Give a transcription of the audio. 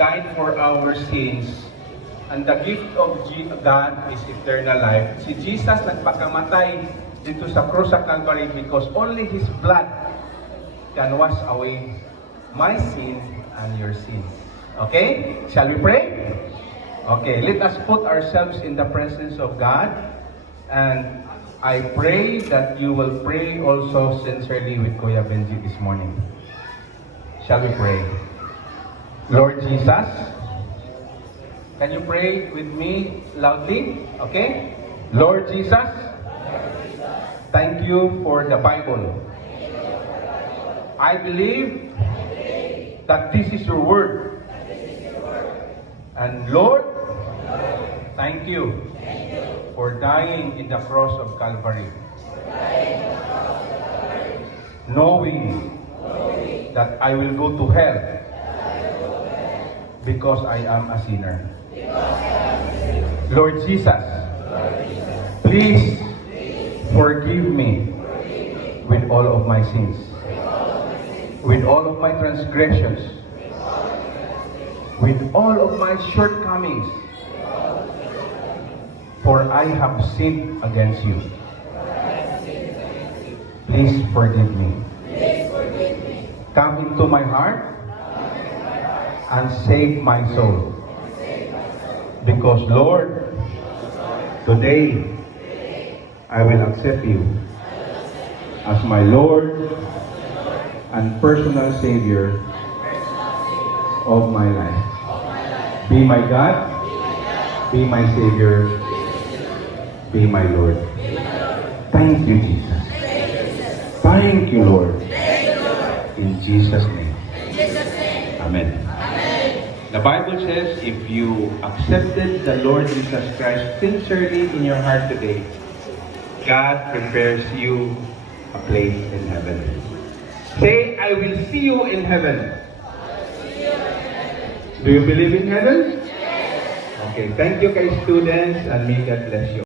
died for our sins, and the gift of God is eternal life. Si Jesus nagpakamatay dito sa cross sa Calvary because only His blood can wash away my sin and your sins. Okay? Shall we pray? Okay, let us put ourselves in the presence of God, and I pray that you will pray also sincerely with Kuya Benji this morning. Shall we pray? Lord Jesus, can you pray with me loudly? Okay? Lord Jesus, thank you for the Bible. I believe that this is your word. And Lord, thank you for dying in the cross of Calvary. Knowing that I will go to hell because I am a sinner. Lord Jesus, please forgive me with all of my sins, with all of my transgressions, with all of my shortcomings, for I have sinned against you. Please forgive me. Come into my heart and save my soul. Because Lord, today I will accept you as my Lord and personal Savior of my life. Be my God, be my Savior, be my Lord. Thank you, Jesus. Thank you, Lord. In Jesus' name. Amen. The Bible says, if you accepted the Lord Jesus Christ sincerely in your heart today, God prepares you a place in heaven. Say, I will see you in heaven. Do you believe in heaven? Okay, thank you, guys, students, and may God bless you.